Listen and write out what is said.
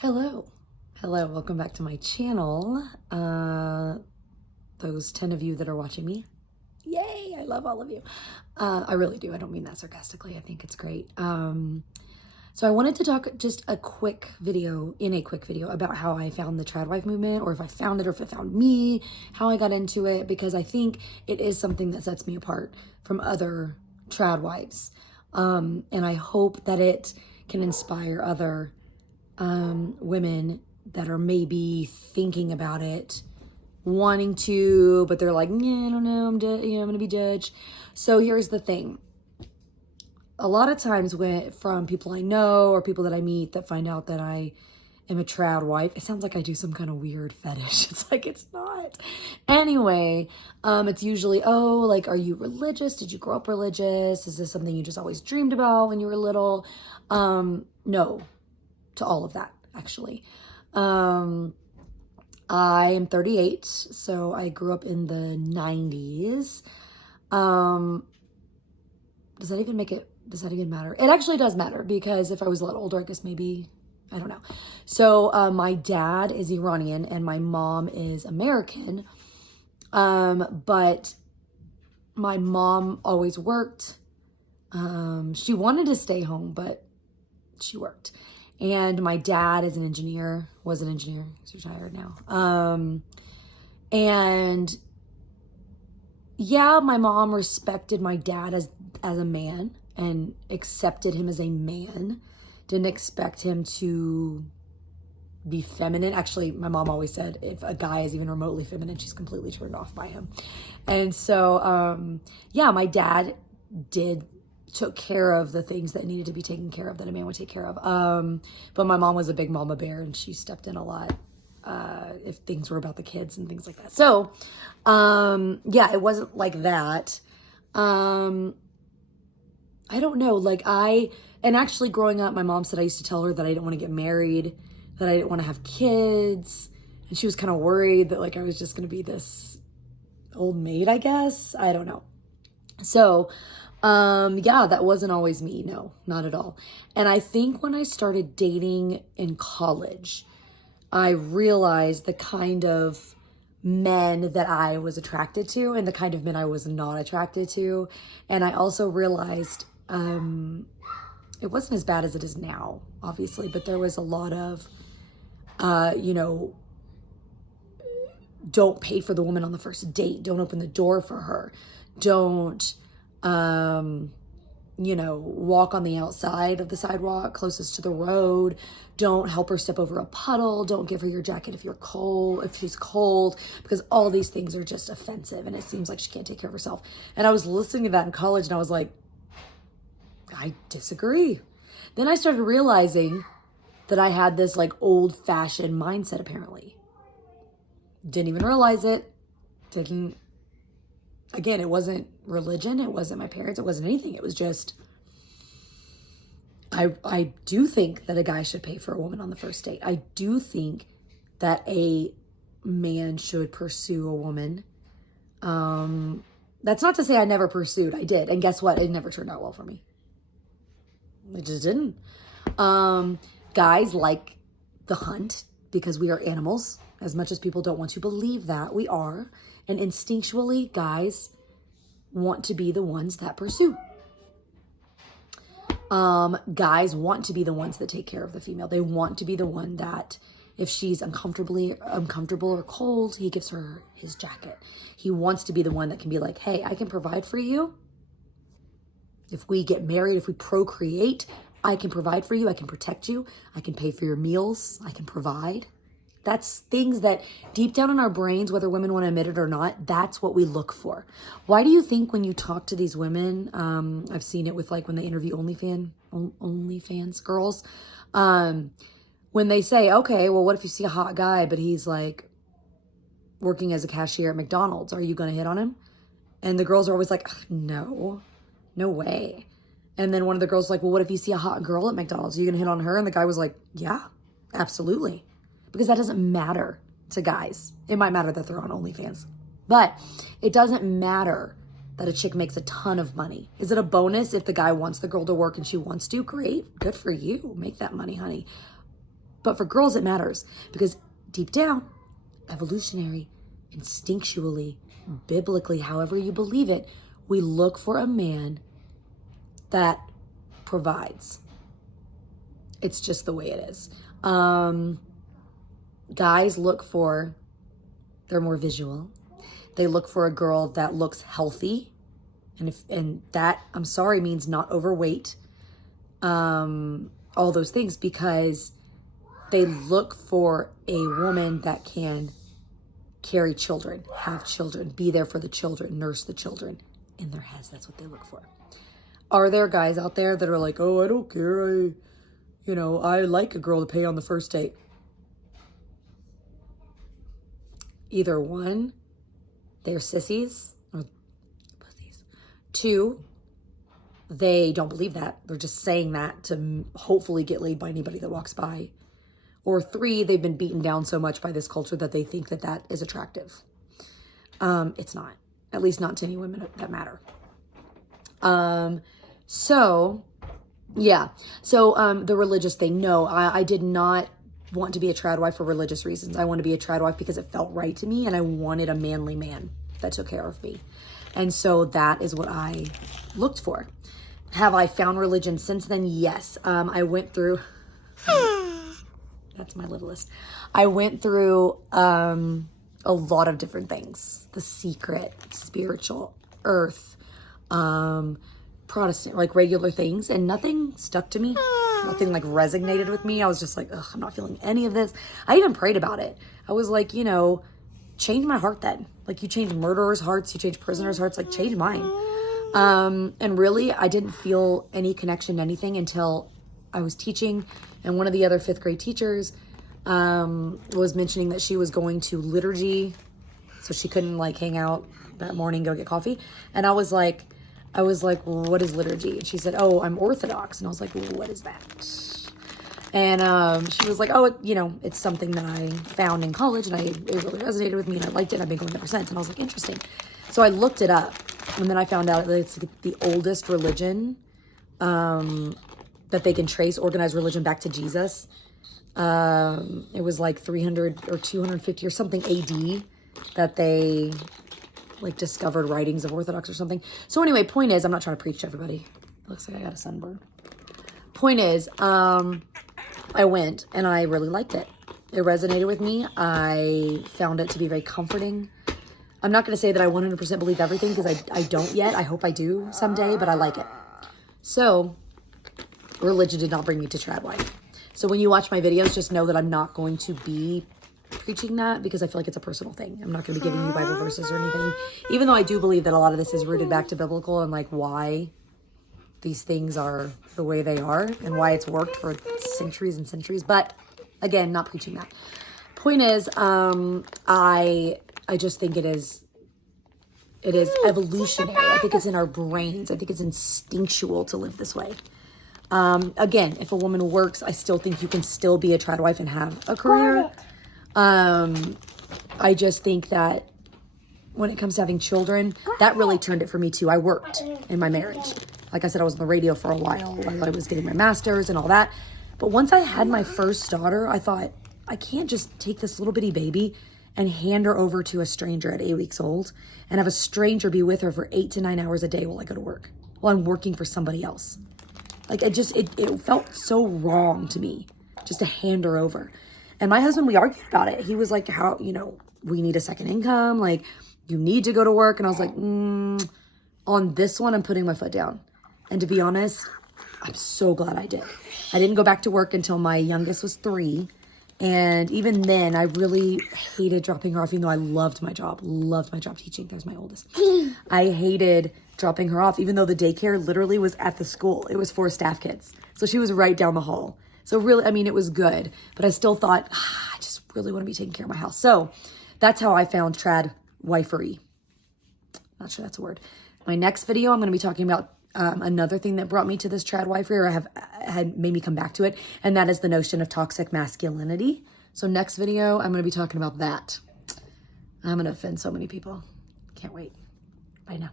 Hello. Hello, welcome back to my channel. Those 10 of you that are watching me, yay, I love all of you. I really do. I don't mean that sarcastically. I think it's great. So I wanted to talk just a quick video about how I found the Tradwife movement, or if I found it or if it found me, how I got into it, because I think it is something that sets me apart from other Tradwives. And I hope that it can inspire other women that are maybe thinking about it, wanting to, but they're like, yeah, I don't know, I'm gonna be judged. So here's the thing. A lot of times from people I know or people that I meet that find out that I am a trad wife, it sounds like I do some kind of weird fetish. It's like, it's not. Anyway, it's usually, oh, like, are you religious? Did you grow up religious? Is this something you just always dreamed about when you were little? No, to all of that, actually. I am 38, so I grew up in the 90s. Does that even matter? It actually does matter, because if I was a lot older, I guess maybe, I don't know. So my dad is Iranian and my mom is American. But my mom always worked. She wanted to stay home, but she worked. And my dad was an engineer, he's retired now. And yeah, my mom respected my dad as a man and accepted him as a man. Didn't expect him to be feminine. Actually, my mom always said if a guy is even remotely feminine, she's completely turned off by him. And so, yeah, my dad took care of the things that needed to be taken care of, that a man would take care of. But my mom was a big mama bear and she stepped in a lot if things were about the kids and things like that. So, yeah, it wasn't like that. I don't know. And actually growing up, my mom said I used to tell her that I didn't want to get married, that I didn't want to have kids. And she was kind of worried that I was just going to be this old maid, I guess. I don't know. So, yeah, that wasn't always me. No, not at all. And I think when I started dating in college, I realized the kind of men that I was attracted to and the kind of men I was not attracted to. And I also realized, it wasn't as bad as it is now, obviously, but there was a lot of, don't pay for the woman on the first date. Don't open the door for her. Don't, walk on the outside of the sidewalk closest to the road. Don't help her step over a puddle. Don't give her your jacket if she's cold, because all these things are just offensive and it seems like she can't take care of herself. And I was listening to that in college and I was like, I disagree. Then I started realizing that I had this old-fashioned mindset, apparently. Didn't even realize it. Again, it wasn't religion. It wasn't my parents. It wasn't anything. It was just, I do think that a guy should pay for a woman on the first date. I do think that a man should pursue a woman. That's not to say I never pursued. I did. And guess what? It never turned out well for me. It just didn't. Guys like the hunt because we are animals. As much as people don't want to believe that, we are. And instinctually, guys want to be the ones that pursue. Guys want to be the ones that take care of the female. They want to be the one that, if she's uncomfortable or cold, he gives her his jacket. He wants to be the one that can be like, hey, I can provide for you. If we get married, if we procreate, I can provide for you. I can protect you. I can pay for your meals. I can provide. That's things that deep down in our brains, whether women want to admit it or not, that's what we look for. Why do you think when you talk to these women, I've seen it with when they interview OnlyFans girls, when they say, okay, well, what if you see a hot guy, but he's working as a cashier at McDonald's? Are you going to hit on him? And the girls are always like, no way. And then one of the girls well, what if you see a hot girl at McDonald's? Are you going to hit on her? And the guy was like, yeah, absolutely. Because that doesn't matter to guys. It might matter that they're on OnlyFans, but it doesn't matter that a chick makes a ton of money. Is it a bonus if the guy wants the girl to work and she wants to? Great. Good for you. Make that money, honey. But for girls, it matters because deep down, evolutionary, instinctually, biblically, however you believe it, we look for a man that provides. It's just the way it is. Guys look for, they're more visual. They look for a girl that looks healthy. And that, I'm sorry, means not overweight. All those things, because they look for a woman that can carry children, have children, be there for the children, nurse the children. In their heads, that's what they look for. Are there guys out there that are like, oh, I don't care. I like a girl to pay on the first date. Either one, they're sissies or pussies. Two, they don't believe that. They're just saying that to hopefully get laid by anybody that walks by. Or three, they've been beaten down so much by this culture that they think that that is attractive. It's not. At least not to any women that matter. So the religious thing, no, I did not want to be a trad wife for religious reasons. I want to be a trad wife because it felt right to me and I wanted a manly man that took care of me. And so that is what I looked for. Have I found religion since then? Yes. I went through, that's my littlest. I went through a lot of different things. The Secret, spiritual, earth, Protestant, like regular things, and nothing stuck to me. Nothing like resonated with me. I was just like, ugh, I'm not feeling any of this. I even prayed about it. I was like, change my heart then. Like you change murderers' hearts, you change prisoners' hearts, like change mine. And really, I didn't feel any connection to anything until I was teaching, and one of the other 5th grade teachers was mentioning that she was going to liturgy, so she couldn't like hang out that morning, go get coffee. And I was like, well, what is liturgy? And she said, oh, I'm Orthodox. And I was like, well, what is that? And she was like, oh, it's something that I found in college and it really resonated with me and I liked it. And I've been going ever since. And I was like, interesting. So I looked it up and then I found out that it's the oldest religion that they can trace, organized religion back to Jesus. It was like 300 or 250 or something AD that they like discovered writings of Orthodox or something. So anyway, point is, I'm not trying to preach to everybody. It looks like I got a sunburn. Point is, I went and I really liked it. It resonated with me. I found it to be very comforting. I'm not going to say that I 100% believe everything because I don't yet. I hope I do someday, but I like it. So religion did not bring me to trad life. So when you watch my videos, just know that I'm not going to be preaching that because I feel like it's a personal thing. I'm not going to be giving you Bible verses or anything, even though I do believe that a lot of this is rooted back to biblical and like why these things are the way they are and why it's worked for centuries and centuries. But again, not preaching that. Point is, I just think it is evolutionary. I think it's in our brains. I think it's instinctual to live this way. Again, if a woman works, I still think you can still be a trad wife and have a career. I just think that when it comes to having children, that really turned it for me too. I worked in my marriage. Like I said, I was on the radio for a while I was getting my master's and all that. But once I had my first daughter, I thought, I can't just take this little bitty baby and hand her over to a stranger at 8 weeks old and have a stranger be with her for 8 to 9 hours a day while I go to work, while I'm working for somebody else. Like it felt so wrong to me just to hand her over. And my husband, we argued about it. He was like, how, we need a second income. Like, you need to go to work. And I was like, on this one, I'm putting my foot down. And to be honest, I'm so glad I did. I didn't go back to work until my youngest was 3. And even then, I really hated dropping her off, even though I loved my job teaching. There's my oldest. I hated dropping her off, even though the daycare literally was at the school. It was for staff kids. So she was right down the hall. So really, it was good, but I still thought, I just really want to be taking care of my house. So that's how I found trad wifery. Not sure that's a word. My next video, I'm going to be talking about another thing that brought me to this trad wifery, or had made me come back to it, and that is the notion of toxic masculinity. So next video, I'm going to be talking about that. I'm going to offend so many people. Can't wait. Bye now.